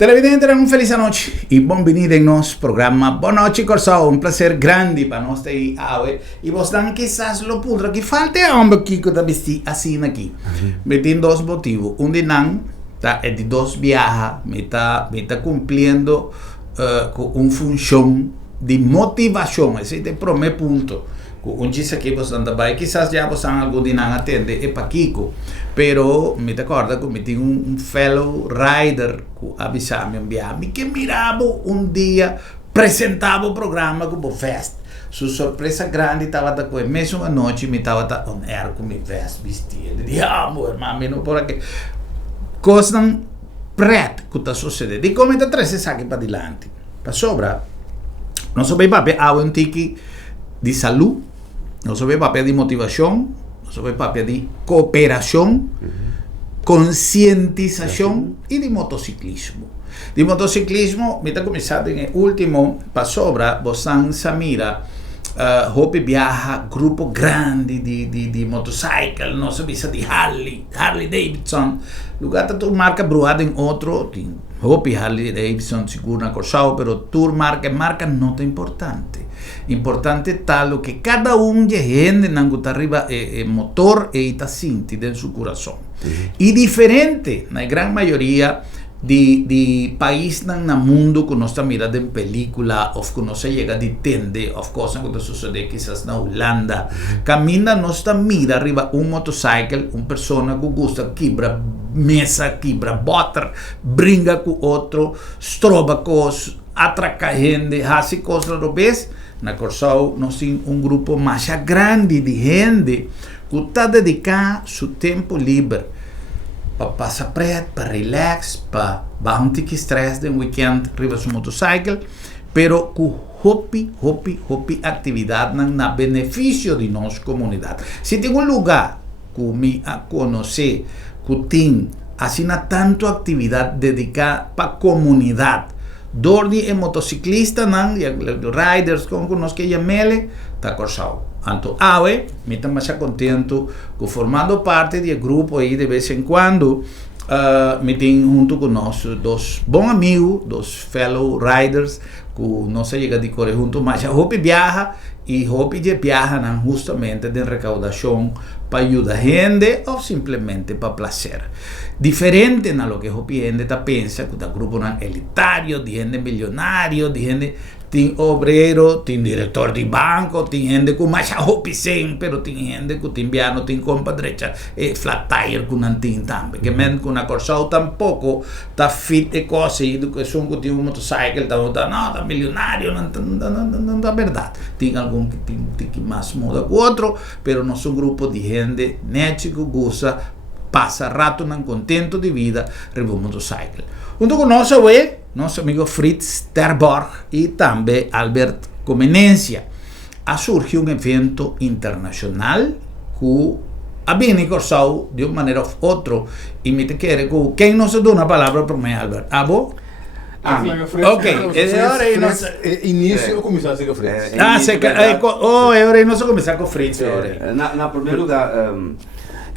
Televidente, un felice noche y bienvenido en nuestro programa. Buenas noches, Corsao. Un placer grande para nosotros y vos dan quizás lo pudra que falta un poquito de vestir así aquí. Metiendo dos motivos. Un de nan, de dos viajes, me está cumpliendo una función de motivación. Ese es el primer punto. Un chiste que vos anda vai, quizás ya vos han algo de nan atende, es pa Kiko. Pero me te acorda que me tengo un fellow rider que avisame un viaje que miraba un día presentaba el programa como Fest. Su sorpresa grande estaba da quella mesma noche me estaba on air con mi vest vestido. Diamo, hermano, no por aquí. Cosas pret que está sucedendo. E come da tre si sa che pa dilante. Pa sopra, non so papi ha un tiki di salud, non so papi di motivación, sobre papia de cooperación, concientización y de motociclismo. De motociclismo, me está comenzando en el último pasobra, Bosan Samira, hopi viaja grupo grande de motorcycle, no se visa de Harley Davidson, lugar tu marca bruada en otro, hopi Harley Davidson seguro na Corsao, pero tu marca no es importante. Importante tal que cada gente nanguta arriba motor e ita sinti del su corazón. Y diferente, la gran mayoría de países en el mundo que no está mirando en película o que no se llega de tende o cosas que sucede quizás en Holanda. Camina no está mira arriba un motorcycle, una persona que gusta quebra mesa, quebra butter, brinca con otro, stroba cosas, atraca gente, hace cosas, ¿lo ves? Na Corsao nós temos um grupo mais grande de gente que está dedicado seu tempo livre para passar preto, para relax, para baixar um tique estresse de weekend, arriba seu motorcycle, pero com hobby atividade na benefício de nossa comunidade. Se tem um lugar que me conhecer, que tem assim tanto atividade dedicada para a comunidade, Dorni e motociclista nan riders como nos que llamele ta Corsao. Anto awe me está más contento que formando parte del grupo ahí de vez en cuando me tengo junto con nosotros dos bons amigos, dos fellow riders que no se llega de correr junto más hopi viaja y hopi viajan justamente de recaudación para ayudar a gente o simplemente para placer. Diferente a lo que hopi gente pensa que el grupo es elitario, de gente millonario, de gente tem obrero, tem diretor de banco, tem gente com mais hopi sem, pero tem gente que tem piano, tem compa derecha e flat tire que não tem também. Que men com a Corsao tampouco tá fit e coisa, e educação que tem um motorcycle, tá milionário, não dá verdade. Tem algum que tem mais moda que outro, pero nós um grupo de gente nete que gosta, passa rato não contento de vida, riba motorcycle. Junto com nós é nosso amigo Fritz Terborg e também Albert Comenencia. Ha surgido um evento internacional que a Bini Corsao de uma maneira ou outra e me te quer que quem nos dá uma palavra para mim, Albert? Abo? Ok, agora nós início eu começar a ser com Fritz. Agora nós começar com Fritz. Na primeiro lugar,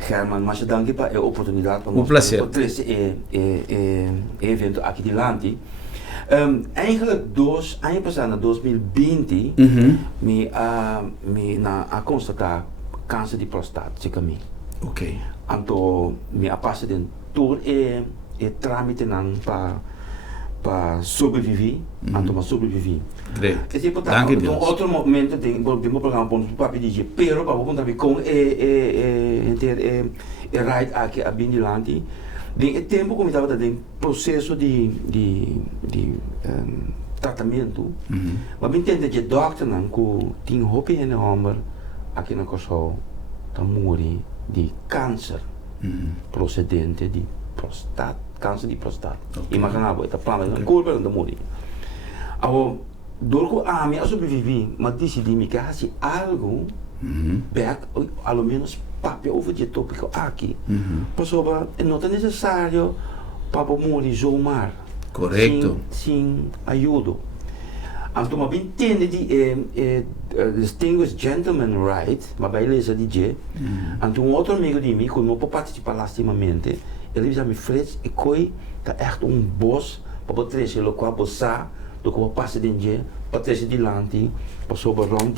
German, mas dank je para a oportunidade para nós esse evento aqui de Lanti. Eigenlijk ano passado, 2020, me na constatar câncer de próstata, se mim. Ok. Então, me apassa de todo trâmite para sobreviver, então sobreviver. Great. É importante. Então, outro momento tem um programa para o papi dizer, pero para contar com ride aqui a Bindilante, de tempo como estava em processo de tratamento, mas me entende que doctor não que tem hope em homem aqui na Corsao, tá morre de câncer procedente de próstata, câncer de próstata. E mas não é, tá plano de curva não morre. Agora Dorco a mim sobrevivi, mas decidi que fazer algo, pelo menos papel over de tópico aqui. Pessoal, não é necessário para morrer zomaar. Correto. Sem ajuda. Então, mas entende de distinguished gentleman right, mas vai ler essa DJ. Então, outro amigo de mim, que não pode participar lastimamente, ele disse a mim, Fritz, ik coi, tá echt boss para trece lo qual bossa, do que passa dentro, para trece dilante, para sobre rond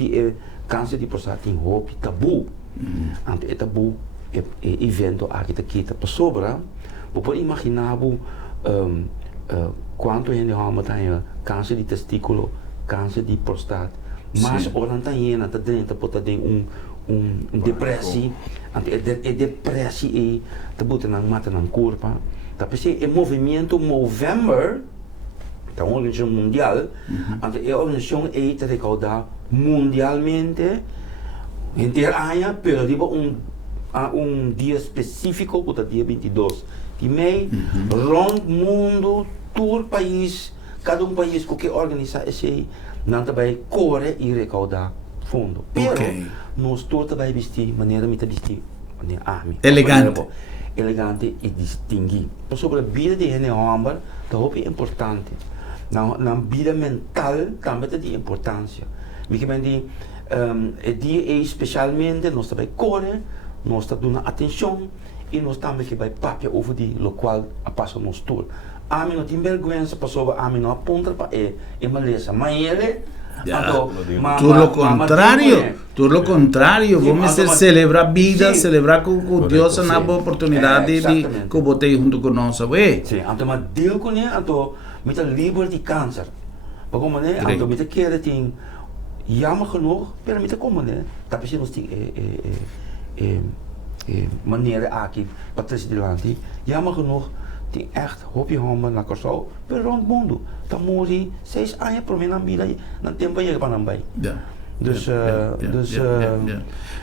câncer de prostate tem hope tabu. Ante é tabu evento aqui kita para sobra, para imaginar quanto gente tem câncer de testículo, câncer de prostate, mas orang tem na dentro pode ter depressão, ante é depressão e tabu tem mata na corpo, tapi se é movimento Movember, é uma organização mundial, ante é organização que recaudar mundialmente inteira área, pero tipo dia específico, que é dia 22 de maio, rond mundo, todo país, cada país que organiza esse, não vai correr e recaudar fundo. Pero nós todos vai vestir maneira maneira elegante. Elegante e distinguir. Sobre a vida de gente homem, é importante. Na vida mental também tem importância. Dia especialmente nós também correr, nós estamos dando atenção e nós também vai papel over die lo qual passa nos tour. A mim não tem vergonha para sobre a mim não aponta para maleza, mas ele Todo lo contrario, vamos a celebrar vida, celebrar com Deus na boa oportunidade de que botei junto com nós, sim, então deel com ele, então met een liever die câncer. Waarom né? Então met keren tem jammer genoeg, pero met komen né? Tapi se nos tem maneira aqui Patrícia de Lanti, jammer genoeg tem echt hobby homen na Kosovo, pero rond mundo. Dan moet je 6 anos por mim na vida, na tempo je para não vai. Dus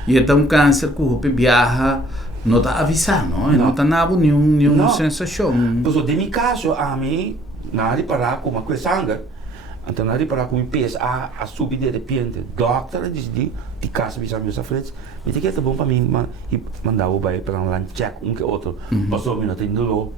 e então câncer que o viaja não está avisando, não está nada nenhuma sensação. Pues de mi caso a mim nari para com uma coisa sangue, então nari para com peso a subir de repente. Doctor diz de casa bisa bisa frente, me diz que é bom para mim mandar o vai para um check que outro. Passou me não tem dolo.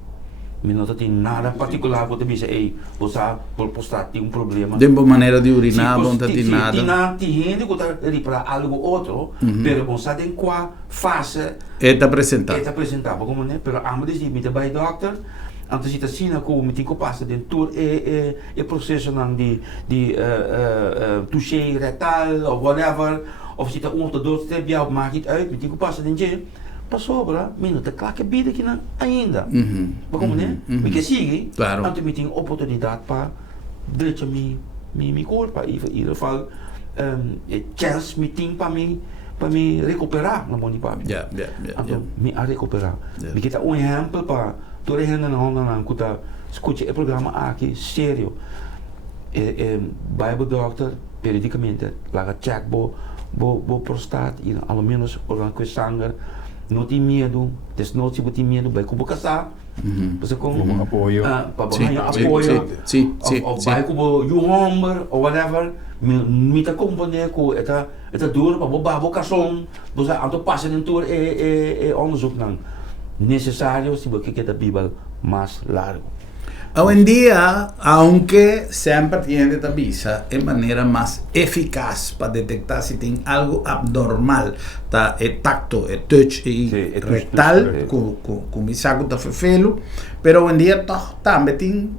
Não tem nada particular para dizer, ei, você por postar tem problema. De uma maneira de urinar, não tem nada. Tem gente que está para algo outro, pero você tem qual fase é apresentar. É apresentar, como né? Pero amo dizer, me vai doctor, antes de assim como me tem que passar dentro é processo não de toucher retal ou whatever, of se está ortodoxo, tem bial maak het uit, me tem que passar dentro. Para sobra, minuto claro que vida aqui ainda. Como né? Porque sigue, então me tem oportunidade para direito me corpo, e in geval chance me tem para me recuperar na mão papi. Então me recuperar. Me kita exemplo para toda gente na onda que tá escute o programa aqui sério. Bible doctor periodicamente lá check bo prostate e ao menos organ com sangue. Não tem medo, desnoite não tem medo, vai com casar, você com apoio, ou vai com o ombro ou whatever, me tá companhia com esta dor para bobar vocação, você anto passa dentro onderzoek não necessário se você quer a Bíblia mais largo. Hoy en día, aunque siempre tiene visa, es manera más eficaz para detectar si tiene algo abnormal, el tacto, el touch y rectal, con mi saco de fefelo, pero hoy en día también tiene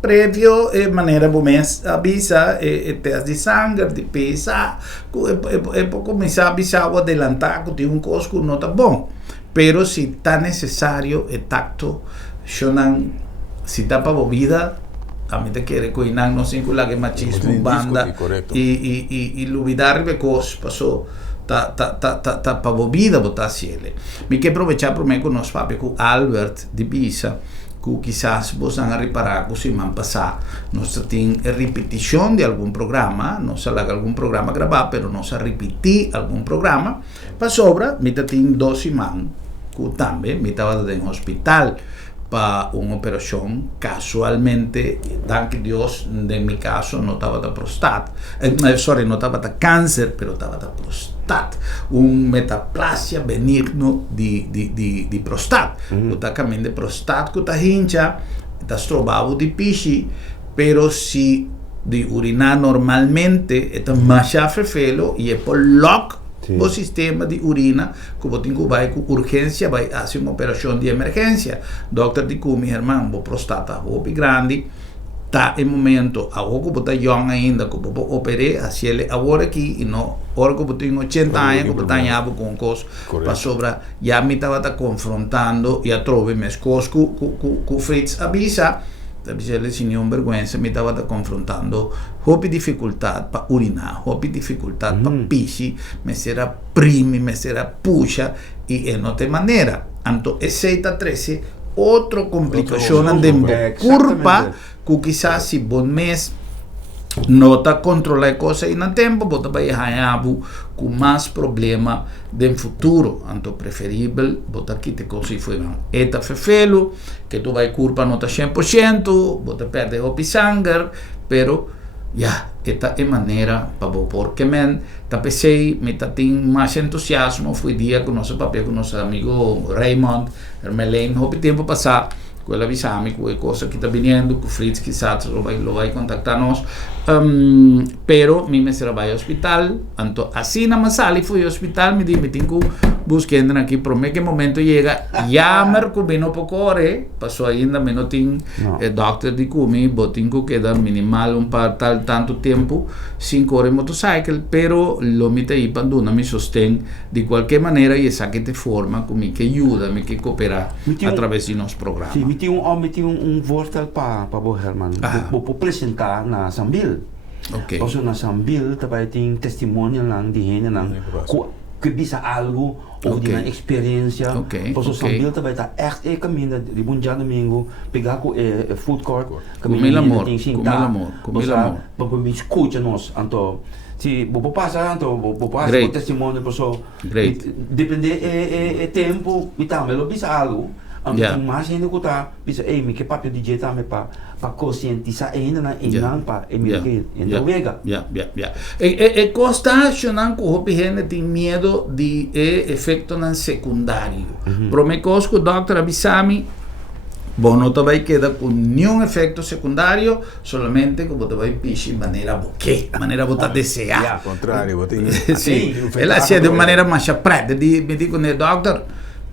previo manera bomes avisa test de sangre, de pesa, começar a avisar o adelantar que tiene un cosco no está bom, pero si está necesario el tacto, si está para vida, a mí te quiere coinar, no sé la que machismo, banda, y olvidar que cosas pasó, ta para vida, botar cielo. Me que aprovechar por mí con los papi, con Albert de Pisa, que quizás vos han a reparar, que si man pasar, no se tiene repetición de algún programa, no se haga algún programa grabado, pero no se repetir algún programa, para sobra, me te tiene 12 man, que también me estaba en hospital, para una operación casualmente, danke Dios, en mi caso no estaba de prostat, no estaba de cáncer, pero estaba de prostat, un metaplasia benigno di prostat, también de prostat que está hincha, está estrobado de pichi, pero si de urinar normalmente, está más fefelo y es por lock. O sistema de urina, como tengo vai com urgência, vai fazer uma operação de emergência. Doctor de mi hermano, bo prostata, grande, tá em momento agora que botar young ainda que botar operei assim ele agora aqui e não agora que botar 80 anos que botar nhabo com coisa para sobra já me estava confrontando e a trove mes coisas que Fritz avisa ele sem nenhuma vergonha me estava confrontando houve dificuldade para urinar houve dificuldade para pisar me será prime me será puxa e não tem maneira então esse está 13 outra complicação de curva que quizás se bom mês não está controlando a coisa e no tempo você vai ganhar com mais problema no futuro então preferível você quita coisa e foi eta fefelo que tu vai curva não está 100% você perde o sangue pero esta é maneira para porque men pensei me tem mais entusiasmo foi dia com nosso papel com nosso amigo Raymond Hermelin houve tempo passar quella avisami quelle cose che sta venendo con Fritz chissà lo vai contactarnos pero mi me será vai hospital anto así na masali fui hospital mi di mi tengo buscando aqui pro me que momento llega ya merco vino pocore passò ainda me no tin doctor di cumi botinco que da minimal un par tanto tempo 5 ore motorcycle pero lo mi te panduna mi sosten di qualche maniera e sa che te forma come che aiuta mi che coopera attraverso i nostri programmi sì, mi ti un voorstel pa bo Herman po apresentar na Sambil okay also na Sambil tabay ting testimonial lang dihen nang que bisa algo of die na experiência also Sambil tabay ta echt caminho de bom dia domingo pegar com food court caminho ting sinta com el amor para me escuta nos anto si bo passa anto bo passa o testemunho posso depende tempo lo bisa algo mas ainda que tá bisa me que papel DJ também para conscientizar ainda na inang pa que ainda vega e costa chonan que o gente tem medo de efeito nan secundário promecos que o doutor avisami bom não vai quedar com nenhum efeito secundário solamente que você vai pisar de maneira boque maneira você desejar ao contrário sim ela é de maneira mais preta me digo né doutor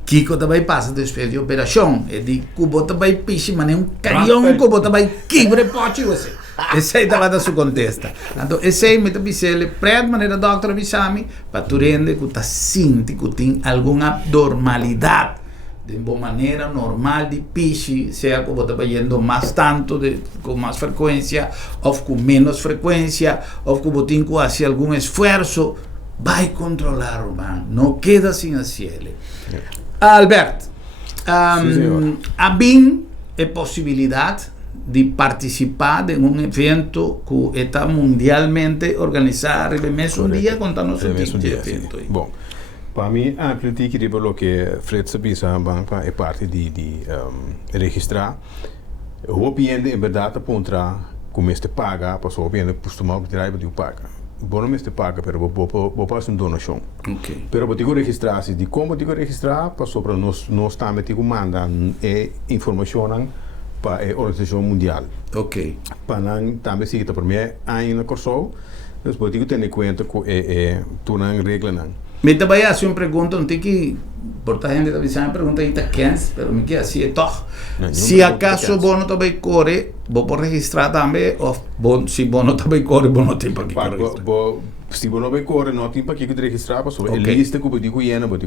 Kiko também passa depois de operação e de cubo também piche mas um canhão cubo também quebre pote você esse aí estava da sua contesta então esse aí me também se ele prede maneira doutor avisami para tu rende que tá sinti que tem alguma abnormalidade de boa maneira normal de piche seja que você vai indo mais tanto com mais frequência ou com menos frequência ou que você tem que fazer algum esforço vai controlar man não queda assim assim Albert, há bem a possibilidade de participar de um evento que está mundialmente organizado e mesmo um dia contando sobre este evento. Bom, para mim, a política de valor que Fred Sabisa é parte de registrar. O cliente em verdade aponta como este paga, para o cliente costuma tirar de paga. Bom me paga, pero vou fazer uma donação. Okay. Pero vou ter que registrar se de como ter que registrar para sobre nós também ter que mandar informação para a organização mundial. Ok. Para não também se para mim aí na corso, nós vou ter que ter em conta que tu não regla não. Me também fazer uma pergunta, não tem que porta gente da visão pergunta ainda quem, pero me quer assim é toch. Se acaso bono também corre, vou registrar também ou se bono também corre, bono tem para que registrar. Se bono vai corre, não tem para que registrar, para sobre a lista que eu digo iena, vou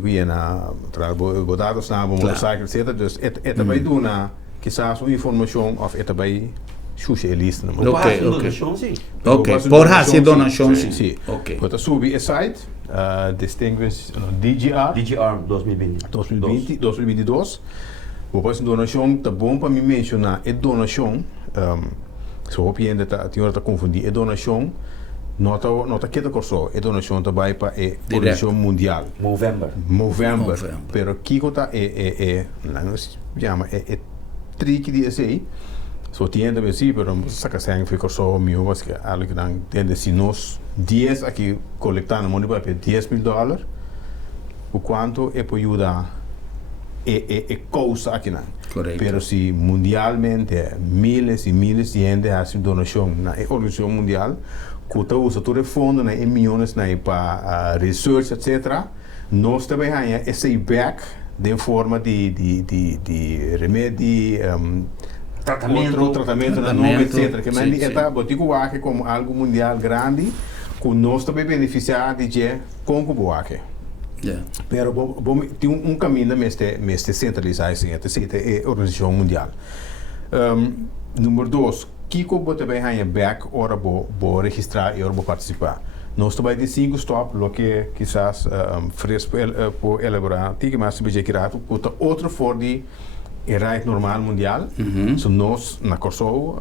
dados na, vou motorcycle, etc. Dus é também do na quizás uma informação of é também xuxa a lista. Ok, por fazer donação sim. Ok. Vou subir a site Distinguished DGR 2022. Vou fazer donação, tá bom para me mencionar a donação. Se o cliente está confundindo, a donação nota que está corso, a donação também para a organização mundial. Movember. Pero aqui está não se chama trick de assim. So tiene também sim, pero saca sangue fica só mil, mas que algo que não tem se nós 10 aqui coletando money para $10,000, o quanto é para ajudar causa aqui não. Correto. Pero se mundialmente miles e miles de gente fazem donação na organização mundial, que usa todo o fundo na milhões na para research etc. Nós também ganhamos esse back de forma de remédio tratamento, tratamento na nova, etc. Que mas está botico wake como algo mundial grande, que nós também beneficiar de com o wake. Yeah. Pero tem caminho mestre centralizar assim, é a organização mundial. Número 2, Kiko bota bem aí back ora bo registrar e ora bo participar. Nós também tem 5 stop, lo que quizás fresco por elaborar, tem que mais se beje kirato, puta outro for de right normal mundial. So nós na Corso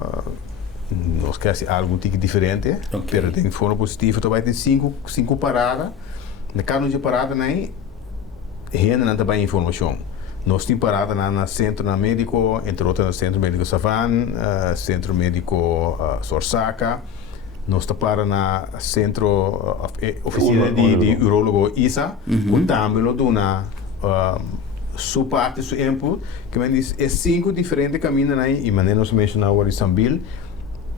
nós quer algo tipo diferente, pero tem forma positiva, também tem 5 paradas. Na cada de parada nem rende não também informação. Nós temos parada na centro médico, entre outros no centro médico Savan, centro médico Sorsaka. Nós estamos para na centro oficina de urologo ISA, o também lo dona sua parte, seu input, que me diz é 5 diferentes caminhos aí, e maneira nós mencionar o Sambil,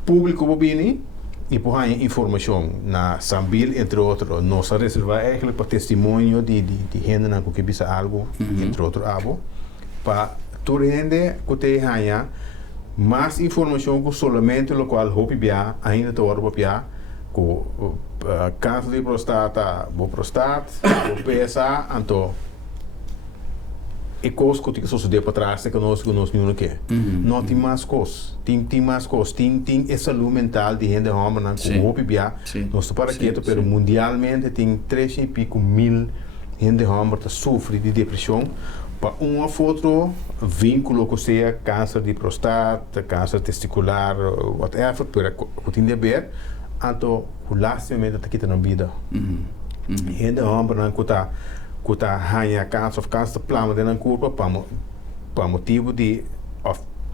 público bobini, e por aí informação na Sambil, entre outros. Nós reservamos eigenlijk para testemunho de gente que bisa algo, entre outros, para tu rende que te hanya mais informação que somente o qual hopi bia ainda te orbo bia com câncer de prostata, bo prostat, bo PSA, anto e coisas que sucede para trás que nós não quer. Não tem mais coisas, tem mais coisas, tem a saúde mental de gente homem com hopi bia. Nós para que pero mundialmente tem 3 e pico mil gente homem que sofre de depressão. Para uma foto, vínculo que seja câncer de prostate, câncer testicular, whatever, para que tenha ver, então, o lastimento está aqui na vida. Gente homem que está ganhando câncer plano de curva para motivo de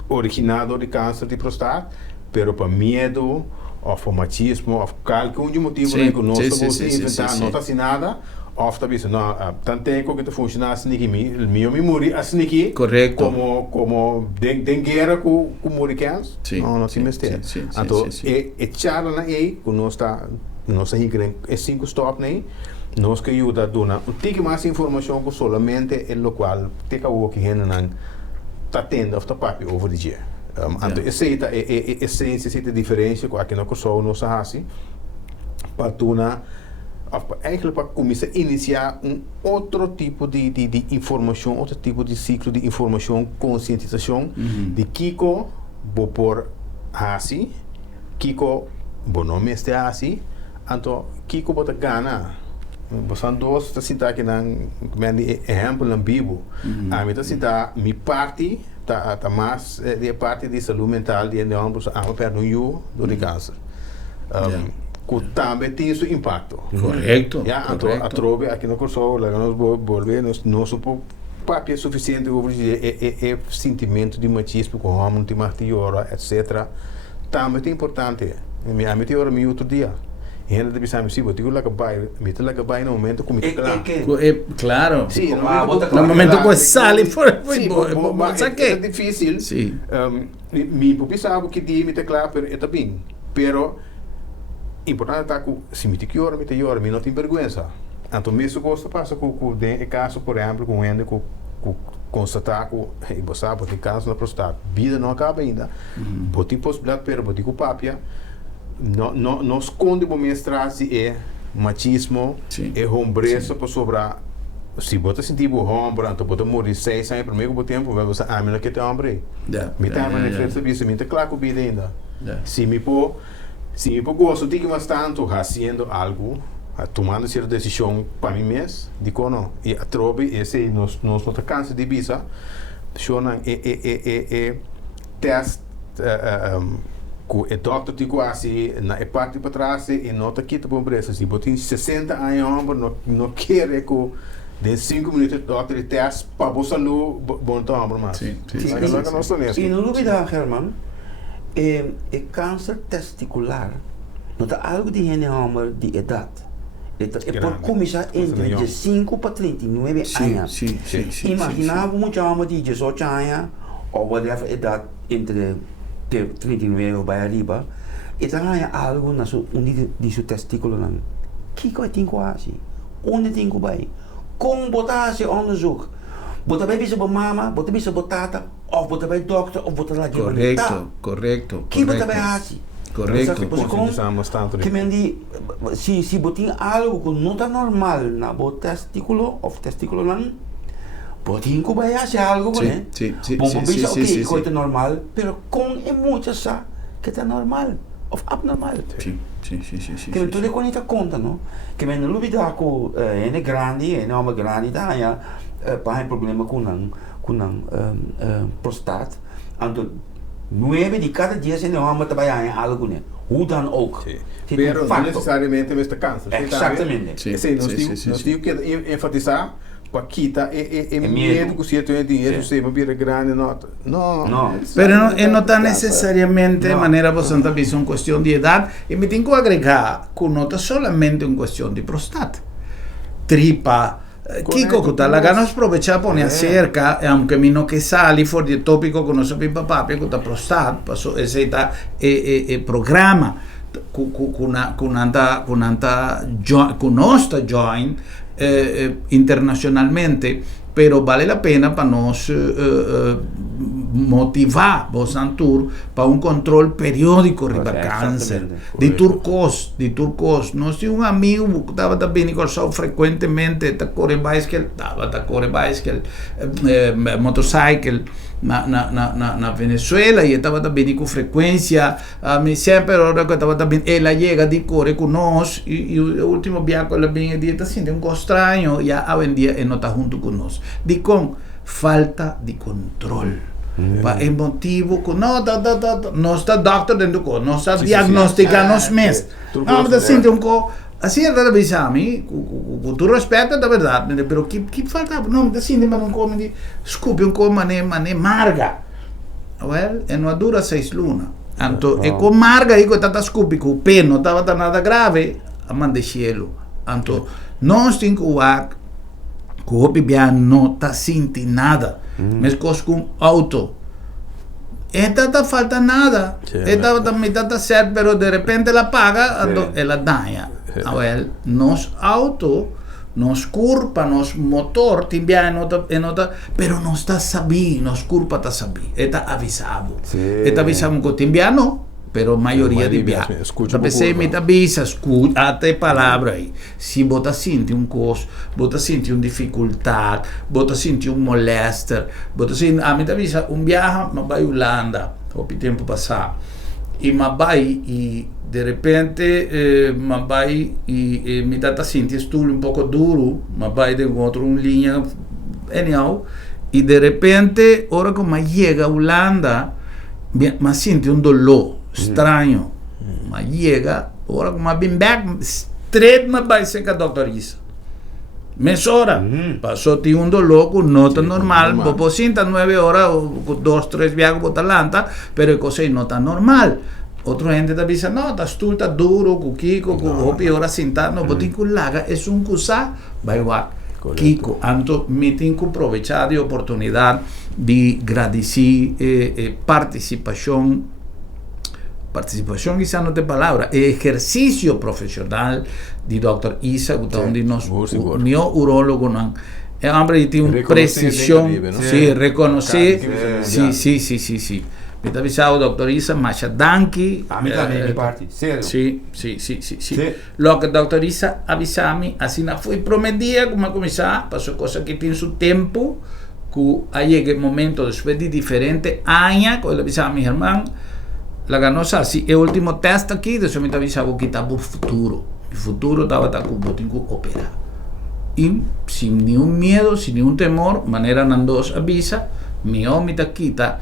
originado de câncer de prostate, pero para medo, ou machismo, ou qualquer motivo que nós estamos inventando, não está assim nada. Ofta bisa no tanto que funciona assim que meu memória assim que correto como den guerra com americanos não se mestre então é charla na que nós aí é 5 stop né nós que ajuda a donar o tique mais informação que somente é o qual te o que gente não tá tendo ofta papi over the year então é essência diferença com aqui na Kosovo nós assim para donar eigenlijk para começar a iniciar outro tipo de informação, outro tipo de ciclo de informação, conscientização de Kiko, vou por assim, Kiko, vou não me estar assim, então Kiko bota gana. São dois da cidade que não, exemplo não vivo. A minha cidade, minha parte, tá mais de parte de saúde mental de ambos, a perto do câncer. Que também tem seu impacto. Correto. Então, a trove aqui no Kosovo, nós volvemos, nós somos papel suficiente é sentimento de machismo com homem, de martiora, etc. Também é importante. A meteora me outro dia. E ainda deve ser possível. Digo lá que vai no momento como claro. Sim, no momento que sale fora, é difícil. Sim. Me pensava que dia me te claro, pero é bem. Pero importante é que se me te ora, me não tem vergonha. Então, mesmo que você passa com o caso, por exemplo, com gente que constatar que você sabe que tem câncer na prostate, vida não acaba ainda. Você tem possibilidade, pero você tem papia. Não esconde o mostrar se é machismo, é hombreza para sobrar. Se você sentir o homem, então você morrer 6 anos, primeiro tempo, você menos que tem homem. Me tem uma diferença, me tem claro que vida ainda. Se me gosto de que mais tanto fazendo algo, tomando certa decisão para mim mesmo, digo não. E a trobe, esse nós não cansa de visa, chama teste que o doctor digo assim, na parte para trás e nota que te bombresa. Se você tem 60 anos, não quer que de 5 minutos o doctor teste para você saúde, bom tomar mais. Sim. E não duvida, Herman. É câncer testicular, não está algo de gente de idade. É por começar entre de 5 para 39 anos. Sim. Imaginava muito homem de 18 anos, ou whatever idade entre 39 para arriba, e também algo na sua testículo. Que coisa tem quase? Onde tem que vai? Como botar esse onderzoek? Botar bebê sobre mama, botar bebê sobre tata, of você vai doctor, of você lá Correcto. Que você vai assim? Correcto. Que me diz, se você tem algo que não está normal na bo testículo, ou testículo não, pode vai fazer algo, né? Sim. Bom, ok, coisa normal, pero com muitas que está normal, ou abnormal. Sim. Que me tudo conecta conta, não? Que me não lubida com é grande, é nome grande, tá? Para problema com prostate, então 9 de cada 10 é não trabalhar em algo, né? Hoe dan ook. Pero não necessariamente é câncer. Exatamente. Nós temos que enfatizar para quitar medo que você tem dinheiro, você vai vir grande nota. No. Pero no está necesariamente de manera bastante vista una cuestión de edad. Y me tengo que agregar que no está solamente una cuestión de próstata. Tripa. Kiko, que tal la ganas aprovechar poner cerca, aunque mi no que sali fuori del tópico con nuestro papá, que está próstata, pasó ese está programa con nostra joint internacionalmente, pero vale la pena para nos motivar vos Santur para un control periódico riba cáncer di turcos no si un amigo que estaba también con so frecuentemente ta corre bicycle motorcycle na Venezuela y estaba también con frecuencia mi sempre ora que estaba también ella llega di corre con nos y el último viaje la bien dieta siente un extraño ya a vendía y no está junto con nos di con falta di control. É motivo que não está doctor dentro do não está diagnosticando os meses. Não, mas assim, assim é da visão, com tu respeito da verdade, mas que falta, não, assim, mas não come, desculpe, um come, mané marga. Well, e não dura 6 lunas. Então, e com marga, aí que está desculpe, que o pé não estava nada grave, a manda cielo. Então, nós temos que o bebê não está sentindo nada. Mas com auto. Esta não falta nada. Esta mitad está certo, pero de repente la paga, ela daña. Well, nos auto, nos curva, nos motor, timbia nota, pero no está sabi, nos curva está sabi. Esta avisado. Esta avisamos que timbia no. Pero maioria de viajes. Você me avisa, escuta até palavra aí. Se você sente coisa, você sente dificuldade, você sente molester, você sente, me avisa, viaje, mas vai Holanda, o tempo passado. E mas vai, e de repente, mas vai, e me tá sentindo estúdio um pouco duro, mas vai de outra linha, anyhow, e de repente, hora que mais chega a Holanda, mas sente dolor. Estranho, mas chega, agora como bem back, straight mas vai ser com a doutorisa. Mesora, passou de dolor com nota normal, você sinta 9 horas, 2, 3 viagens para Atlanta, pero coisa não está normal. Outra gente está dizendo, não, está estúpido, está duro, com Kiko, com o pior sentado, não, você tem que lagar, é coisa, vai igual. Kiko, então, me tem que aproveitar a oportunidade de agradecer participação quizás no te palabra, ejercicio profesional de Dr. Isa, donde nos unió urólogo, es hombre que tiene una precisión, reconocer, sí. Me está avisado, Dr. Isa, Masha Danki. A mí también, mi parte, serio. Sí. Lo que Dr. Isa avisame, así no fue prometida, como comenzar, pasó cosa que tiene su tiempo, que hay el momento después de diferentes años, cuando le avisaba a mi hermano, la ganosa, si el último test aquí, de eso me avisaba que estaba el futuro. El futuro estaba con operar. Y sin ningún miedo, sin ningún temor, manera nandos avisa, mi omita quita,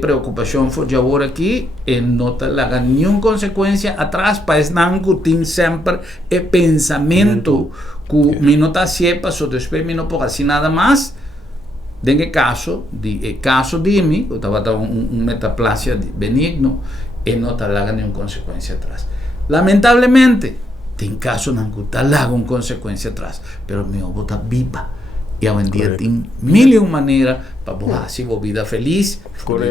preocupación fue ya ahora aquí, no te la ninguna consecuencia atrás, para es que siempre el pensamiento que mi nota sepa, so después mi no puedo hacer nada más. Nel caso di mim, eu estava metaplasia benigno e não está lá nenhuma consequência atrás. Lamentavelmente, tem caso não está lá com consequência atrás, mas meu avô está viva e hoje em dia tem mil maneiras para boa vida feliz,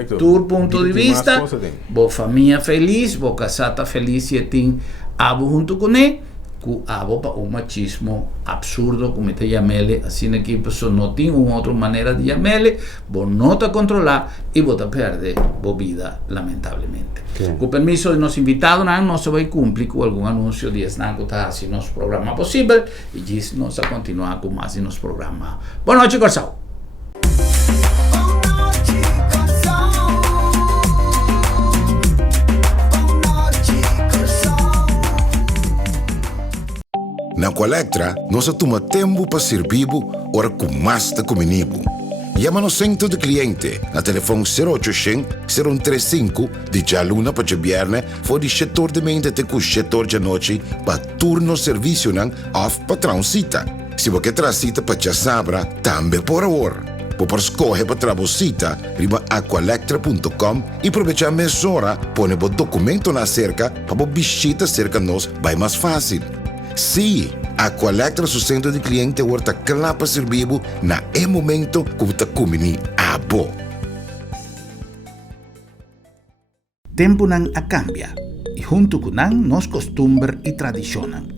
do teu ponto de vista, boa família feliz, boa casada feliz e tem abo junto com ele, que abo un machismo absurdo, como te llamele, así que pues no tiene una otra manera de llamarle, vos no te controlar y vos te perder vos vida, lamentablemente. Con permiso de los invitados, no se va a cumplir con algún anuncio de que está así nos programa posible y nos a continuar con más de nos programa. Buenas noches, Corsao. Na Colectra, nós toma tempo para servir ora com mais de comunibo. Llama no centro de cliente na telefone 0800-035 de jaluna para viernes for de setor de mente até com setor de noite para turno serviço não off patrão cita. Se você traz cita para já sabra, também por hora. Por escolher para trabalhar riba aqualectra.com e aproveitar a mesura, põe o documento na cerca para visita cerca nós vai mais fácil. Sim, a Colectra su centro de cliente horta clapa servibo na é momento que você comini abo. Tempo nan a cambia y junto con nan nos costumbre y tradicionan.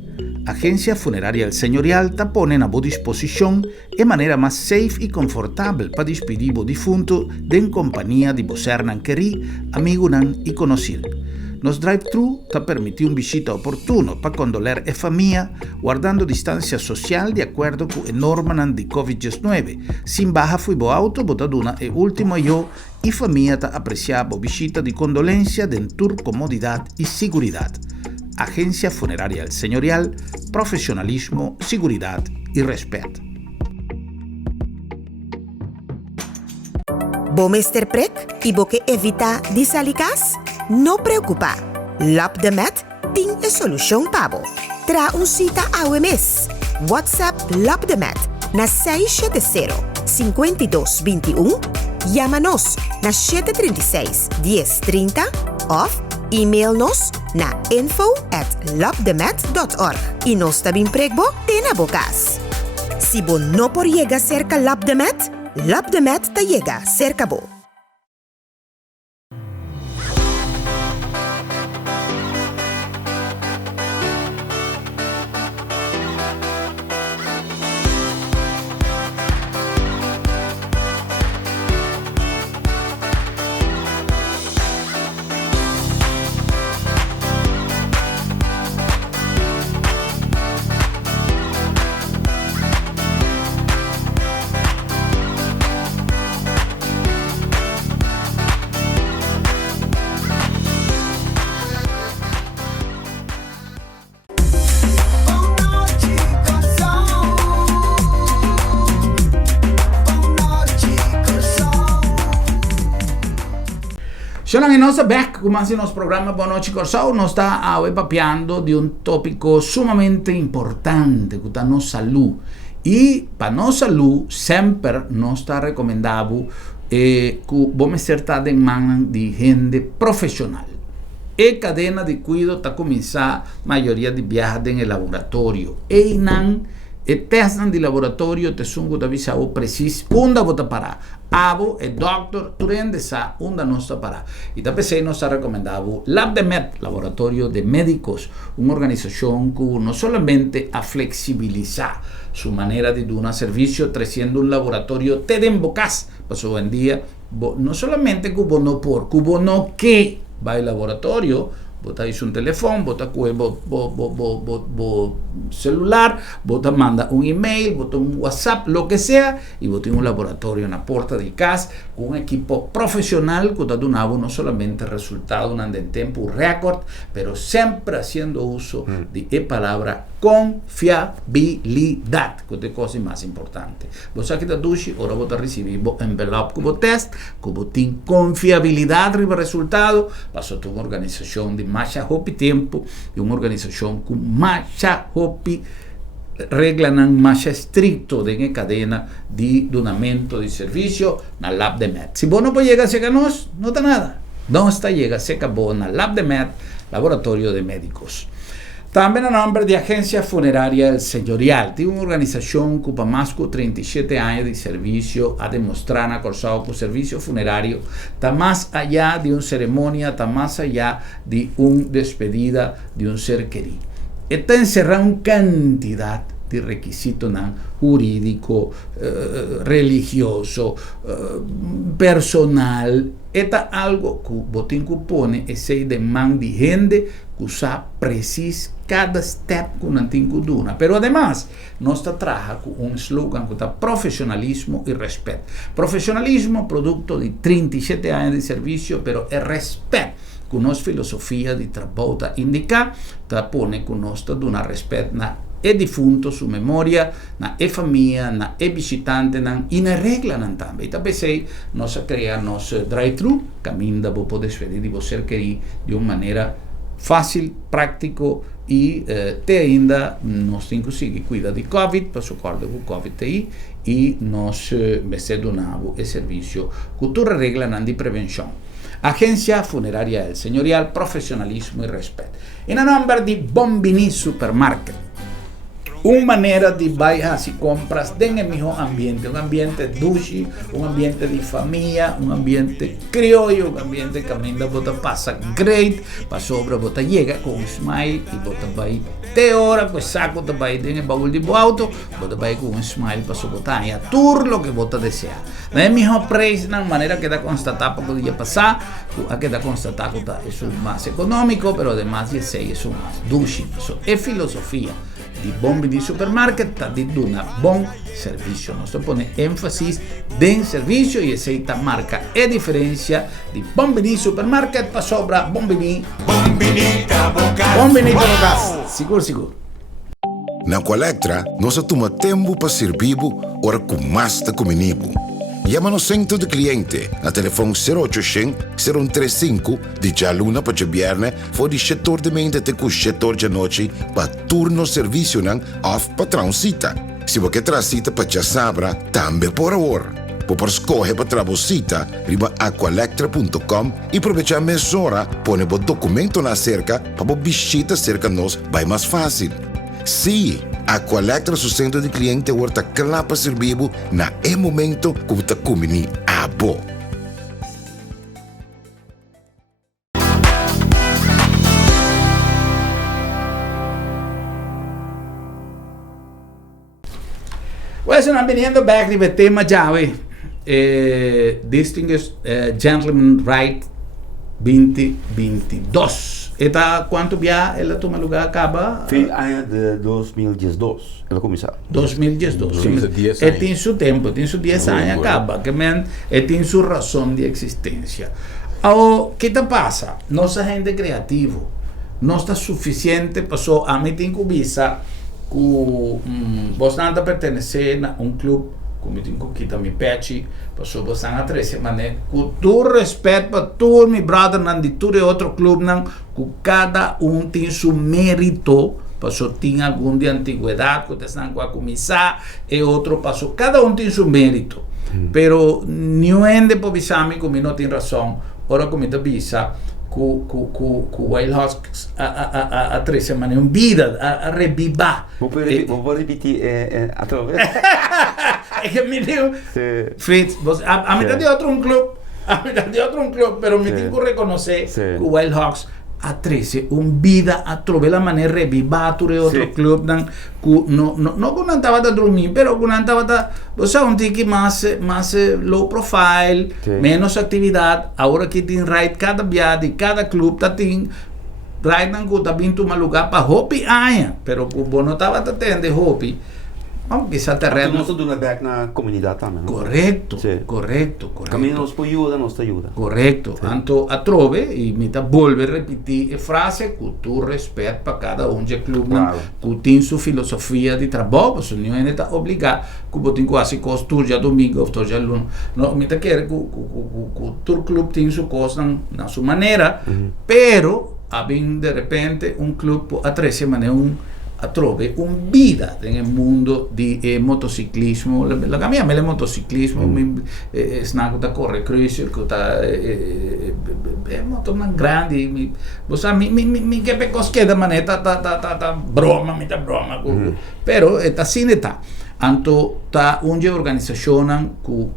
Agencia Funeraria El Señorial te pone a tu disposición de manera más safe y confortable para despedir o difunto en compañía de vos hernan querí, amigo nan y conocido. Nos drive-thru te permite un visita oportuno para condoler a familia, guardando distancia social de acuerdo con la norma de COVID-19. Sin baja fui bo auto, botaduna e último yo y familia te apreciaba visita de condolencia dentro comodidad y seguridad. Agencia Funeraria El Señorial, profesionalismo, seguridad y respeto. Bom Mr. Prek y boque evita disalicas? No preocupa. Lap de Met tem a solução pabo. Tra un cita ao mes. WhatsApp Lap de Met na 670-5221. Llama-nos na 736-1030 of e-mail-nos na info@lapdemet.org e nos também pregbo tem a bocas. Se bo no por llega cerca Lap de Met te llega cerca bo. Sono in nostra back, come si nostro programma Boa Noite Corsao, non sta parlando di un topico sumamente importante, che è la nostra salute. E per la nostra salute, sempre non sta raccomandando che dobbiamo essere in mano di gente professionale. E cadena di cuido sta cominciando la maggioria di viaggi nel laboratorio. E non e test di laboratorio te sungo da visao precis onda vota para abo e doctor turende sa onda nostra para e da PC nos ha recomendado Lab de Med, laboratorio de médicos, una organización que no solamente a flexibilizar su manera de dar un servicio trayendo un laboratorio te den bocas pasó buen día no solamente cubo no por cubo no que va al laboratorio botáis un teléfono, bota celular, bota manda un email, bota un WhatsApp, lo que sea, y bota un laboratorio en la puerta de casa con un equipo profesional que está dando no solamente resultado en tiempo récord, pero siempre haciendo uso de la palabra confiabilidad, que es la cosa más importante. Vos aquí te duchi, ahora vos te recibís envelope como test, como tiene confiabilidad riba resultado, pasó tu organización de más hopi tiempo y una organización con más hopi regla más estricto de una cadena de donamiento de servicio na Lab de Med. Si vos no puedes llegar a secanos, no está nada. No está llega se acabó na Lab de Med, laboratorio de médicos. También a nombre de Agencia Funeraria El Señorial, tiene una organización que más de 37 años de servicio ha demostrado acorsado que el servicio funerario está más allá de una ceremonia, está más allá de una despedida de un ser querido. está encerrado en cantidad de requisitos jurídico, religioso, personal. Está algo que botín que pone ese demanda de gente que usa precis cada step que não tem que dar. Pero además, nós trabalhamos com um slogan que está profissionalismo e respeito. Profissionalismo, produto de 37 anos de serviço, pero é respeito. Com nossa filosofia de trabalho indica, tá pone que nós damos respeito na e defunto, su memoria, na e família, na e visitante, e na regra também. Então, pensei, nós criamos drive-thru, caminho da poder escolher de você querer de uma maneira fácil, prático e até ainda nós temos que conseguir cuidar de Covid, para socorrer com o Covid aí, e nós donamos esse serviço com toda a regra de prevenção. Agência Funerária El Señorial, profissionalismo e respeito. E na nome de Bombini Supermarket, uma maneira de vai se compras dentro do melhor ambiente, um ambiente dulce, um ambiente de família, um ambiente criollo, um ambiente que ainda você passa great, para sobra você chega com um smile e você vai até hora com o saco de vai dentro do baú de auto, você vai com um smile para sobra a tudo o que você deseja. Não é melhor preço, na maneira que dá constatar para o dia passar, que dá constatar que é o mais econômico, mas además é o mais dulce, é filosofia. De Bombini Supermarket está dando um bom serviço. Nós põe ênfase em serviço e essa marca é diferença de Bombini Supermarket para sobra Bombini. Bombini Tabocas. Seguro. Na Colectra, nós toma tempo para servir ora com mais de comunibo. Llama no centro de cliente a telefone 0800-035 de Jaluna para Viernes for de setor de mente te com setor de noite para turno serviço não off patrão cita. Se você traz cita para sabra, também por hora. Por escolher para trabalhar riba aqualectra.com e aproveitar a mesura, põe o documento na cerca para visita cerca nós vai mais fácil. Sim, a Colectra su centro de cliente horta clapa servibo na e momento como ta comini abo. Well, so I'm veniendo back to the tema Javi, Distinguished Gentleman Right 2022. Eta quanto via ela toma lugar acaba? Foi ano de 2012, ela começou. 2012. E tem seu tempo, tem seu 10 anos acaba, que men, e tem sua razão de existência. O que te passa? Nossa gente criativa não está suficiente para só a mim tem que visa que você não pertencer a um clube como tem que quitar mi peixe, passou bastante a 13 mané, com todo respeito para todos meus brothers, não de todo outro clube, não, que cada tem seu mérito, passou tem algum de antiguidade, que estão com a começar, e outro passou, cada tem seu mérito, pero nenhum de pobisami, como não tem razão, ora como te bisa, que Wild Hawks a 13 mané, vida, a revivar. Vou repetir outra vez. É que me digo, Fritz, a mitad de outro clube, pero me tenho que reconhecer que o Wild Hawks a 13, vida a trovar a maneira de revivar de outro clube, não que não estava a dormir, pero que não estava você um tique mais low profile, menos atividade, agora que tem right cada viagem, cada clube tem right não que está vindo um lugar para hobby aia, pero que não estava tendo hobby. Aunque essa terreno. Nós estamos dando back na comunidade também. Correto. Caminho nos ajuda, nos ajuda. Correto. Anto a trove e me ta volve a repetir a frase que tu respeito para cada de clube, que tem sua filosofia de trabalho, você não é obrigado, que você tem quase costura já domingo, ou já luna. Não, me ta quer que o clube tem sua coisa na sua maneira, pero havendo de repente clube a 13 maneira a trove vida nel mondo di motociclismo. La mia è motociclismo, snago da corre cruiser, moto grandi, mi che per coscheda maneta ta broma, mi ta broma, però è ta sineta. Anto ta un'organizzazione che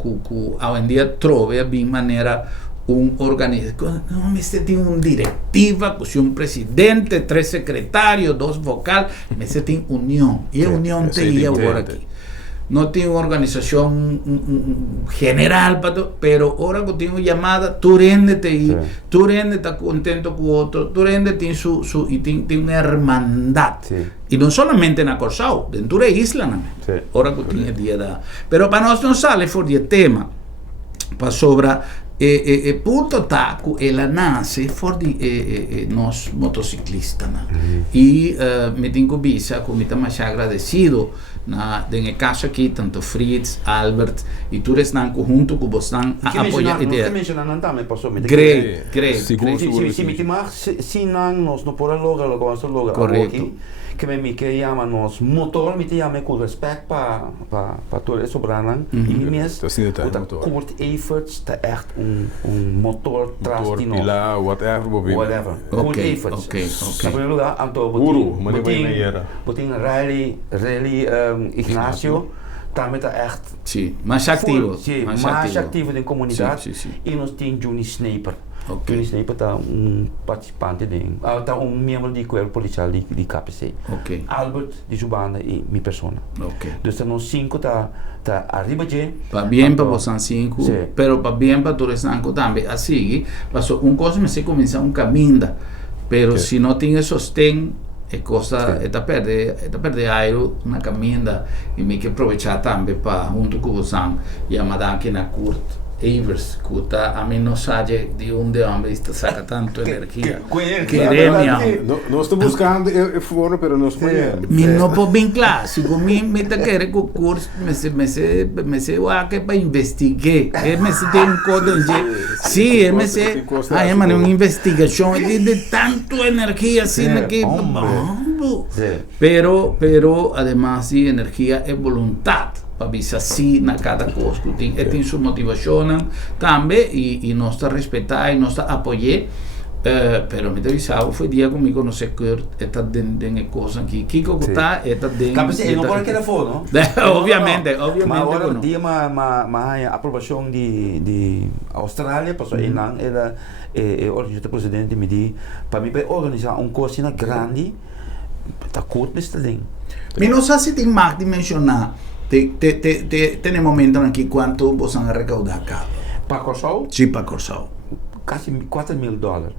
a un dia trove in maniera organización, no, me tiene una directiva, pues un presidente, 3 secretarios, 2 vocales, me tiene unión, y la unión te iba ahora aquí. No tiene una organización general, pero ahora que tiene una llamada, tú réndete y tú réndete, está contento con otro, tú réndete, tiene una hermandad. Sí. Y no solamente en Acorsao, dentro de isla, ¿no? Sí. Ahora que tiene día da. Pero para nosotros no sale fuera de tema, para sobra, punto taco, ela nasce fuera de nos motociclistas, ¿no? Y me tengo visa, como me más agradecido. En caso aqui, tanto Fritz, Albert e todos estão junto com você a apoiar a ideia. Que mencionando também, pastor. Great. Se me timar, se nós não podemos logo correto. Que me chama nos motor, me chama com respeito para todos os sobranos. E mesmo, o Kurt Everts está echt motor atrás de nós. Pilar, whatever. Kurt Everts. Em primeiro lugar, então, botem Riley Ignacio, também está echt. Sim, mais ativo. Sim, mais ativo na comunidade. E nós temos Johnny Sniper. Johnny Sniper está participante está membro do corpo policial de KPC. Albert de Jubana e minha pessoa. Então nós 5 está arriba de. Para bem para você 5, pero para bem para todos 5 também. Assim, passou coisa mas se começa caminho, pero se não tem sostém cosa está perde aire na caminda e me que aproveitar também para junto com você e a madame que na Kurt Evers que a mim não sabe de onde homem está saca tanto energia nós estamos buscando fora pero nós podemos me não pode bem clássico me tá querendo com curso me se o que para investigar me se tem coisa sim me se aí mano uma investigação de tanto energia assim que pero además de energia é vontade para ver assim na cada coisa que tem sua motivação também e nós está respeitar e nós está apoiar pero me avisava foi dia comigo não sei que está dentro de coisa aqui Kiko está dentro e não pode querer fora obviamente mas agora dia mas a aprovação de Austrália passou aí não ela o presidente me disse para mim organizar coisa grande está curto nesse tempo mas não sei se tem mais de mencionar tem momento aqui quanto você vai recaudar cá para Corsau? Sim, para Corsau quase $4,000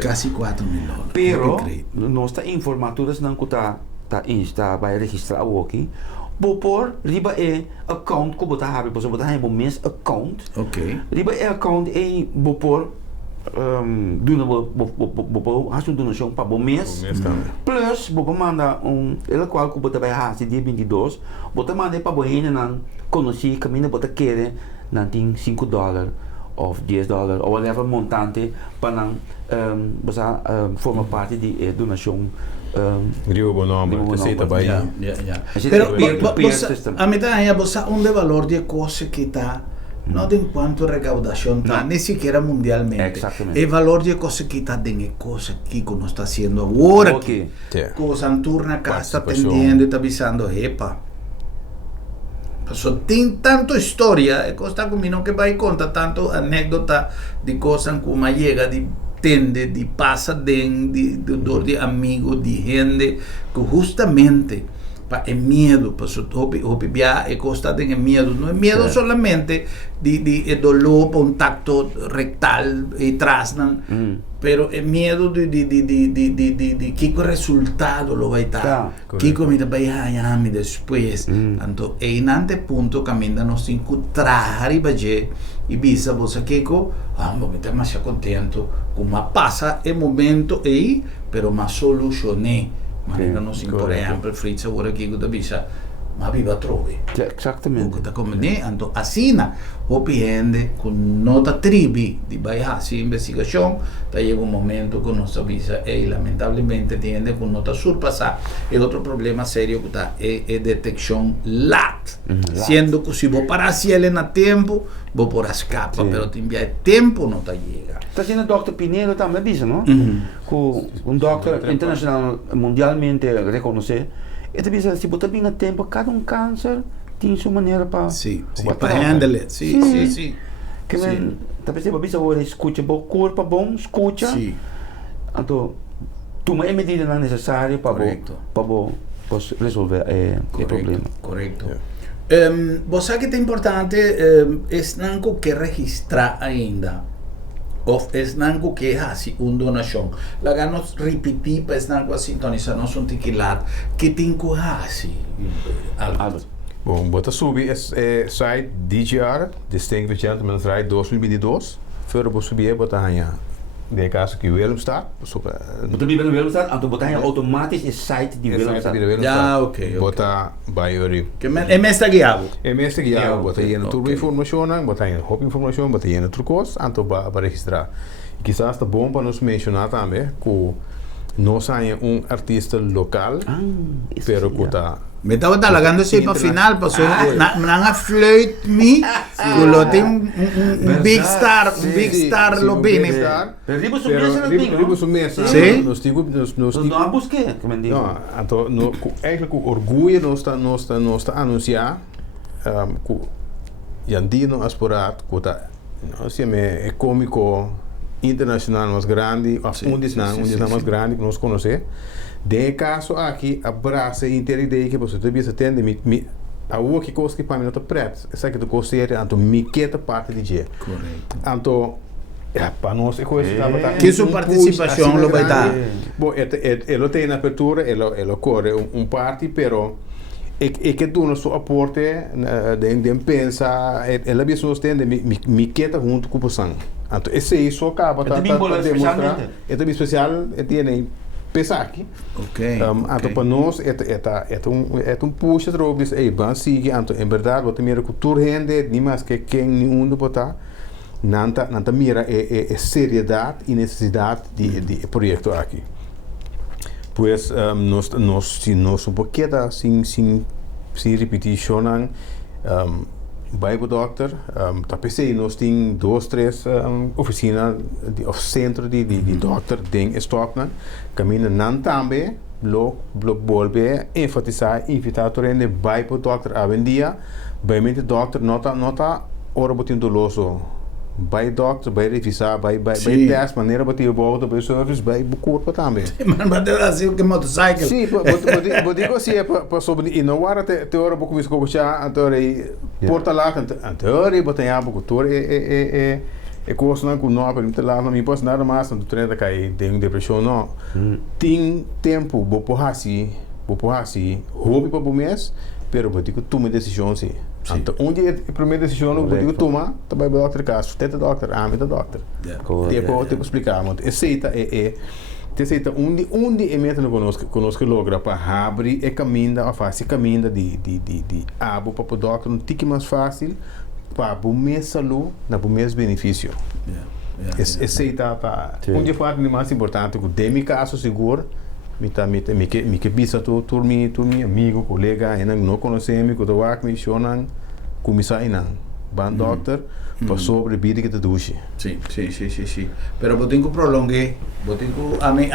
quase $4,000 pero nós está informaturas não que está vai registrar o aqui vou por riba account que botar habe você botar um mês account riba account vou por faz uma donação para o mês plus vou mandar ela qual que botar vai fazer dia 22 botar mandar para o Bohena não conheci caminho botar querer não tem $5 ou $10 ou whatever montante para não formar parte de donação Rio Bonoma, aceita bem. Pero a metade é você valor de coisa que está não tem quanto recaudação tá, nem sequer mundialmente. O valor de coisa que está dentro coisa que nós está fazendo agora que você turna casa atendendo e está avisando epa. Passou tem tanto história e costa comigo que vai contar tanto anécdota de coisas como chega de tende de passa de dor de amigo de gente que justamente é medo, porque é costa de medo, não é medo solamente de dolor, contacto rectal e trás, pero é medo de que resultado lo vai estar, que comida vai me depois, tanto é nante ponto caminha nós encontrar e visa você que vamos estar mais contento como passa o momento aí, pero mais solucionei. Ma non si per Fritz ora che da visa ma viva trovi esattamente da come ne anto asina opiende con nota tribi di Bayasi investigazione da llega un momento con nostra visa e lamentablemente tiende con nota surpassa e altro problema serio che è detection lat siendo che si può pararsi a tempo può por scappa però ti invia tempo non ta llega sta sendo Dr. Pinheiro também avisa no un doctor internacional mundialmente reconoce e avisa se botar bem a tempo cada câncer tem sua maneira para para handle it sim Que men, talvez você bisa agora escuta bom corpo bom, escuta. Sim. Então, toma a medida necessária para Correcto. resolver o problema. Correcto. Você que é importante é algo que registrar ainda. Of é algo que é assim, uma donação. Lá nós repetir para algo sintonizar nós tiquilat que tem que assim. Bom, bota subir é site DGR, Distinguished Gentleman's Right 2022. Fora você subir, bota aí. De caso que o Willem staat. Então, bem no Willemstad, então botar automatisch o site de Willemstad. Ja, ok. Bota by Uri. Que é mestre guiado. É mestre guiado, bota aí na turbo Ok. informação, bota aí na hop informação, bota aí na trucos, então para registrar. E quizás está bom para nos mencionar também que nós somos artista local, pero que está Me estaba talagando así para final, pasó una flöjt me, que lo tem big star lo bene. Pero ribo su mesa não tem, Ribo su mesa. Sim. Nós digo, não busquei, como digo. não, então, eigenlijk com orgulho nós está anunciar que Jandino Asporat, que está, é cômico internacional mais grande, um dos mais grande que nós conhecemos. De caso aqui, abraça e inteira que você deve atender, a outra coisa que para mim não está preto, essa que tu considera, então, me queda parte de dia. Correcto. Então, para nós é coisa Que sua participação lo vai dar. Bom, ele tem na abertura, ele corre parte, pero é que tu não só aporte, de pensa, ele vai sostener, me queda junto com o sangue. Então, esse aí só acaba É demonstrar, é também especial, é tem pensar aqui. Ok. Então, para nós, é puxa erop, diz, vamos seguir, então, em verdade, wat meer cultuur rende, niet mais que quem nenhum do botar, nanta mira é seriedade e necessidade de projeto aqui. Pois, nós um pouquinho, sem repetição, Bible Doctor, tapete nós temos 2, 3 oficinas of centro de doctor ding stop caminho não também lo volve enfatizar invitar torrente Bible Doctor a vendia bem doctor nota ora botin doloso by doctor by revisar by test maneira botin volta by service by corpo também. Mas bateu assim que motorcycle. Sim, digo assim para sobre e não era te hora pouco isso que já anterior porta lá anterior e botem a pouco tour é coisa não com não para lá não me posso nada mais não treina cai tem depressão não tem tempo vou por assim hobby para o mês pero botico toma decisão sim. Então onde é a primeira decisão o botico toma também vai outro caso tenta doctor ame da doctor tipo explicar mas aceita te aceita onde é meta conosco logra para abrir e caminho a fácil caminho de abo para o doctor um tique mais fácil para o mês saúde na o mês benefício aceita para onde parte mais importante que demi caso seguro me que bisa tu mi amigo colega não conhecemos que do ac missionan começar inang ban doctor para sobreviver que te duche. Sí. Pero botinco prolongue, botinco a mí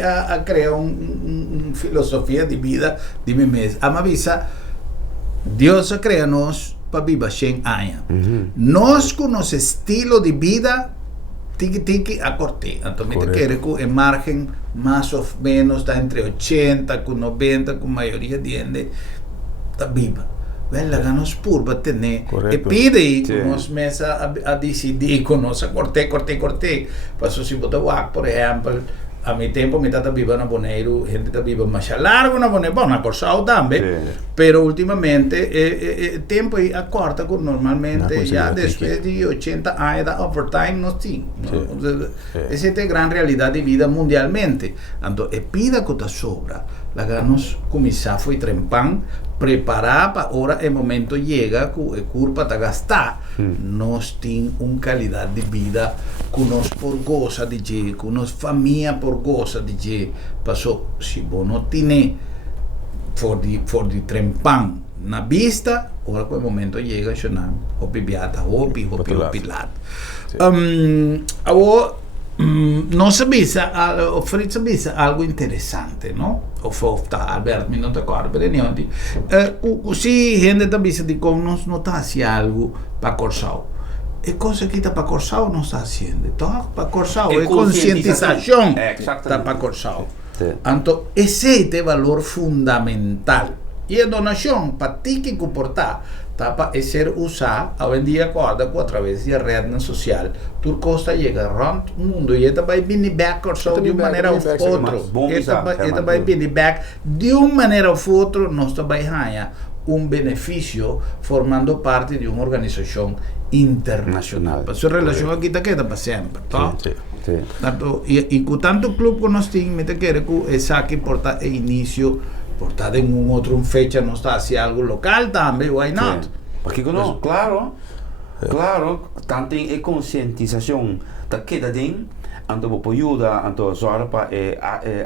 a crear una filosofía de vida de mí mesmo. A me avisa, Dios crea nos para vivir 100 años. Nós con nuestro estilo de vida tiki a corte. Entonces quiere que el margen más o menos está entre 80 con 90 con mayoría de gente está viva. La ganos purba tener e pide que nos mesa a decidir con nos a corte. Passo si botar walk, por exemplo, a mi tempo mi tata viva na Boneiro, gente está viva mais largo na Boneiro, bom, na Corsao também, pero ultimamente tempo a corta que normalmente já depois de 80 anos da overtime nós temos. Essa é a grande realidade de vida mundialmente. Então, e pida que está sobra, la ganos começar foi trempan, preparar para hora o momento chega que o curva está gastar, nós temos uma qualidade de vida que nós por goza de que nós família por goza de que passou se você não tem for de trempan na vista, ora que o momento chega já não hopi biata hopi lat. Non sabia, offrire sabia algo interessante, no? Ofta Albert mi non d'accordo, per niente. Così gente sabia di come non notassi algo para Corsao. é coisa que está para Corsau não está fazendo. Então, para Corsau É é conscientização Exatamente. está para Corsau. Sim. Então, esse é o valor fundamental. E a donação, para ti que comportar, está para ser usar, hoje em dia, acorda, através da rede social, tu costa chega around o mundo e ele vai vir back Corsau de uma maneira ou outra. Ele vai vir back de uma maneira ou outra, nós também ganhamos um benefício formando parte de uma organização internacional. A sua relação aqui está queda para sempre, tá? Sim. Tanto, e com tanto clube que nós temos, me quer que esse aqui porta é início, porta em um outro fecha, nós está assim algo local também, why not? Porque não, claro, tanto é conscientização da queda ding, então vou ajuda, então zorga para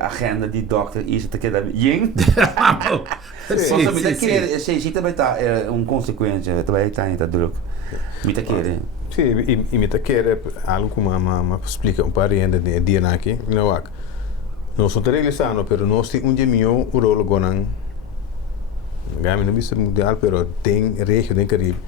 a agenda de dokter isso te queda bem. Sim, sim, também está uma consequência, também está em druk. Me te quer. Sim, e me te quer algo como uma explica um par de dia aqui, não é? Nós somos realizando, pero nós temos um gemio urologo não. Gami não viste mundial, pero tem região tem Caribe.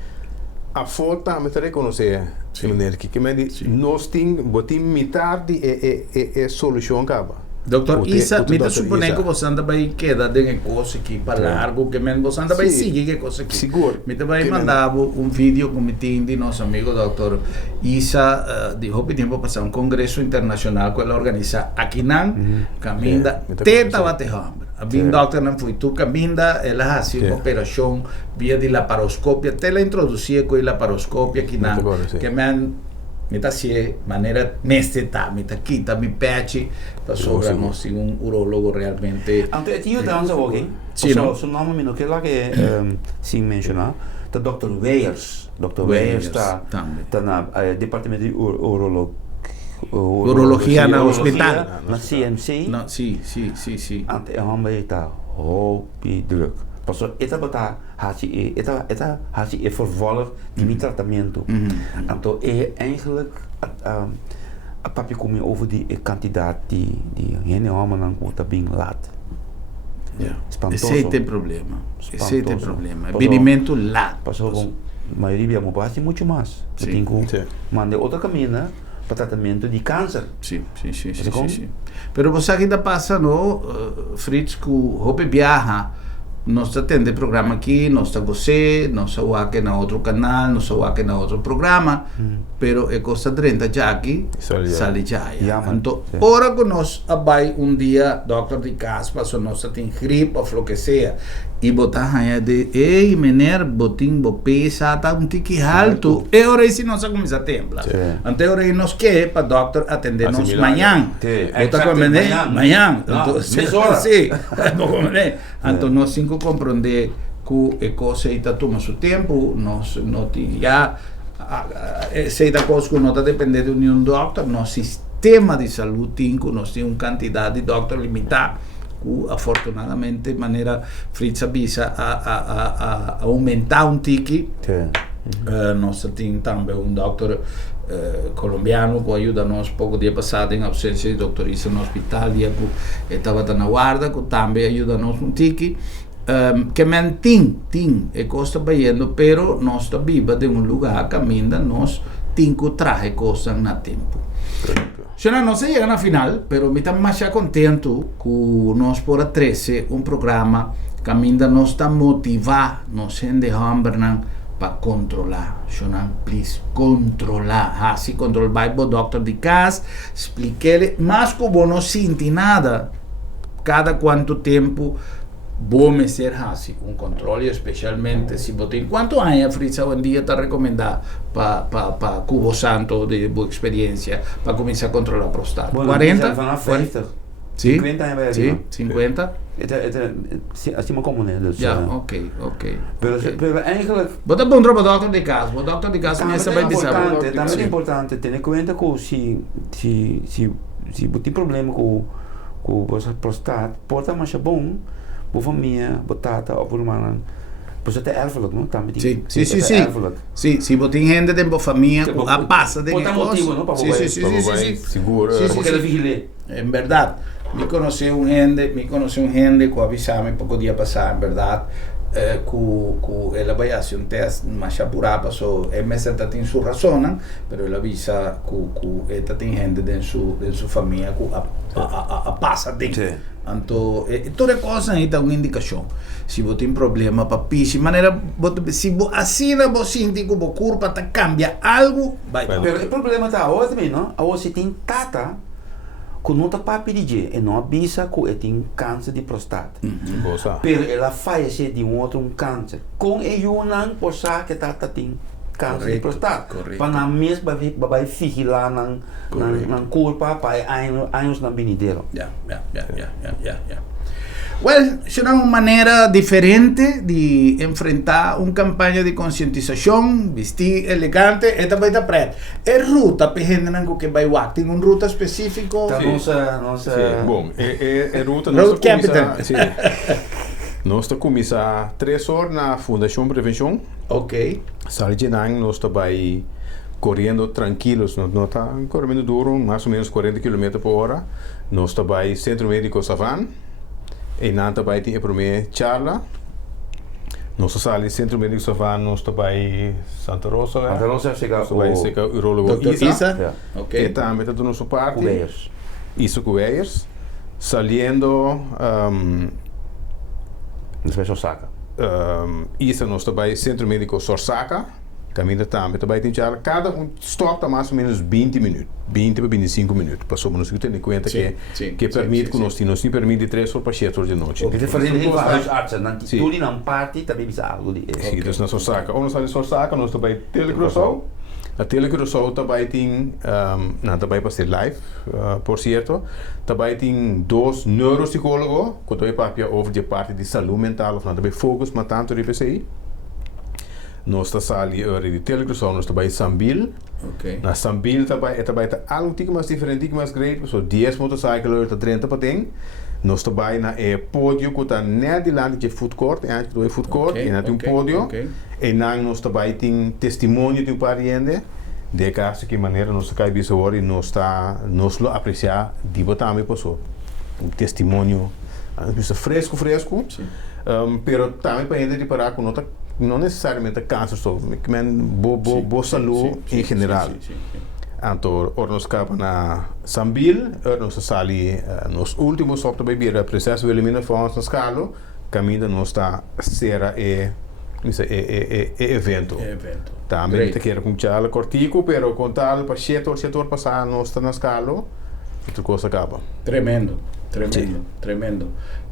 A foto me te reconhecer, que me diz, nós temos botim metade é solução acaba. Dr. Isa, me te supone que você anda vai queda de coisa aqui para largo, que men você anda vai seguir que coisa aqui. Seguro. Me te vai mandar um vídeo com de nosso amigo Dr. Isa, de houve tempo passar um congresso internacional que ela organiza aqui nan, caminda, teta bate hambre. A bem doctor não foi tu caminda, ela faz uma operação via de laparoscopia, até ela introduzia com a laparoscopia aqui nan, que men me tá se maneira necessitar, me tá quita, me pede para sobra nós um urologo realmente. Então, eu dança alguém. Sim, não? Seu nome me não quer lá que se mencionar. Tá Dr. Weyers. Dr. Weyers tá na departamento de urologia na hospital. Na CMC. Não, sim. Ante é homem tá hopi druk. Passo eta hasi vervolg die niet tratamento. Então é eigenlijk a papi come over die kandidaat die hele homem não conta bem laat. Esse é o problema. Esse é o problema. Bebimento lá. Passou com maioria mo passa muito mais. Tem que mandar outra caminho para tratamento de câncer. Sim. Pero você ainda passa no Fritz que hope viaja. Nós atende programa aqui, nós está você, nós está aqui na outro canal, nós está aqui na outro programa, pero é coisa 30 já aqui, sale já. Então, ora que nós vai dia, doctor de casa, passou nós tem gripe ou o que seja, e botar aí de, ei, menino, botim, pesa, tá tique alto, e ora se nós começa a temblar. Então, ora nós quer para doctor atender nós amanhã. Botar com amanhã. Então, sim, então nós cinco compreender que a coisa está tomando seu tempo, nós não já sei da coisa que não está dependendo de nenhum doctor, nosso sistema de saúde nós temos uma quantidade de doctor limitada, que afortunadamente de maneira Fritz avisa a aumentar um tique. Nós temos também um doctor colombiano que ajuda nós pouco dia passado em ausência de doutorista no hospital e que estava na guarda, que também ajuda nós um tique. Que mentim, é coisa baiano, pero nós está viva de um lugar que ainda nós temos que trazer coisas na tempo. Não se chega na final, pero me estamos mais contento que nós por 13 um programa que ainda nós está motivar, nós gente para controlar. Please, controlar. Assim, controlar o doctor de casa, explique-lhe, mas como não sente nada, cada quanto tempo bom ser assim, um controle, especialmente se você tem quanto anos Fritz hoje em dia está recomendado para Cubo Santo de boa experiência para começar a controlar a próstata. 40? 50 anos. Sim, 50. Acima como né? Já, ok. Pero eigenlijk. Bota bom para o doctor de casa. O doctor de casa me sabe dizer. Também é importante ter em conta que se você tem problema com a próstata, pode mais bom. Por família, batata ou por uma você tem erfelijk, não? Também. Sim. Se você tem gente de família, a passa de motivo, não? Sim. Seguro. Porque ela vigila. É verdade. Me conheci um gente que avisava pouco dia passado, é verdade. ela vai fazer test mais apurado, so MS tem sua razão, pero ela avisa que tem gente dentro sua família que a passa dentro. Então, toda coisa aí tá uma indicação. Se você tem problema para pisar, maneira, se você assina, você sente que o corpo tá cambia algo, vai. Pero o problema tá hoje também, não? Hoje tem tata que não tá para pedir, e não avisa que tem câncer de próstata. Pero ela falece de outro câncer. Com ele não pode ser que tata tem câncer de próstata. Para na mesma vai vigilar na culpa para anos na vindeiro. Yeah. Well, será uma maneira diferente de enfrentar uma campanha de conscientização, vestir elegante, esta vai estar preta. É ruta para gente que vai lá, tem uma ruta específica? Nossa. Bom, é ruta Road Capital. Nós começamos 3 horas na Fundação Prevenção. Ok. Sali de nang, nós vai correndo tranquilos, não está correndo duro, mais ou menos 40 km por hora. Nós vai Centro Médico Savan. E nanta vai ter a primeira charla. Nós saímos Centro Médico Savan, nós vai Santa Rosa. Santa Rosa chega o urologo Isa. Ok. E também está do nosso parte. Cubeiros. Isso Cubeiros. Saliendo Depois Osaka. Isa nós vai Centro Médico Sorsaka. Caminho também vai ter charla. Cada stop está mais ou menos 20 minutos. 20 para 25 minutos. Passou, mas nós temos em conta que permite que nós permite 3 horas para 7 horas de noite. Porque fazendo vários artes, tudo não parte também bisa algo. Sim, então na Sorsaka. Ou nós saímos Sorsaka, nós vai Telecruzou. A Telecruzou também tem, não também para ser live, por certo. Também tem 2 neuropsicólogos que também para over de parte de saúde mental, não também focus, mas tanto de PCI. Nós estamos de Telecruzou, nós estamos em Sambil. Okay. Na Sambil também algo tipo mais diferente, mais grande, so 10 motorcycles, 30 patins. Nós estamos na pódio que está net de lado de food court, antes do food court, e na tem um pódio. E nós também tem testemunho de um pariente, de caso que maneira nós cai bisor e nós lo apreciar de botar me passou. Um testemunho, fresco, pero também para gente de parar com nota não necessariamente câncer, mas boa saúde em geral. Então, nós acabamos na Sambil, nós saímos nos últimos só para beber o processo de eliminação na escala, caminho nós está será evento. Também te quero com charla cortico, pero com tal para 7 horas passar nós está na escala, outra coisa acaba. Tremendo.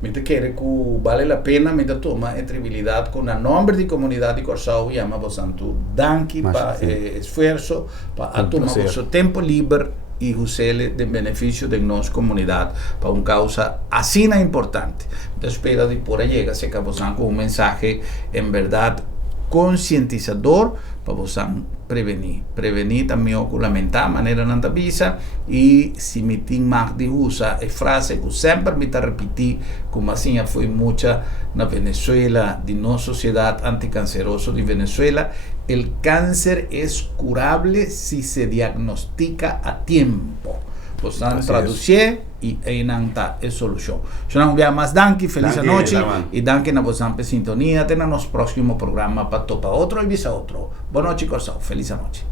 Me quero que vale a pena me tomar entrebilidade com o nome de comunidade de Corsau e ama Santo. Danke para esforço para tomar o seu tempo livre e usá-lo de benefício da nossa comunidade para uma causa assim importante. Então espero de por aí chegar se acabam com mensagem em verdade conscientizador para você prevenir também o lamentar maneira não avisa e se me tem mais de usar a frase que sempre me repetir como assim foi muita na Venezuela de nossa sociedade anticancerosa de Venezuela. El cáncer es curable si se diagnostica a tiempo. Possam traduzir e aí não está a solução. Então, um dia mais danke, feliz noite e danke na vossa sintonia. Até no nosso próximo programa para topar outro e visa outro. Boa noite, Corsau. Feliz noite.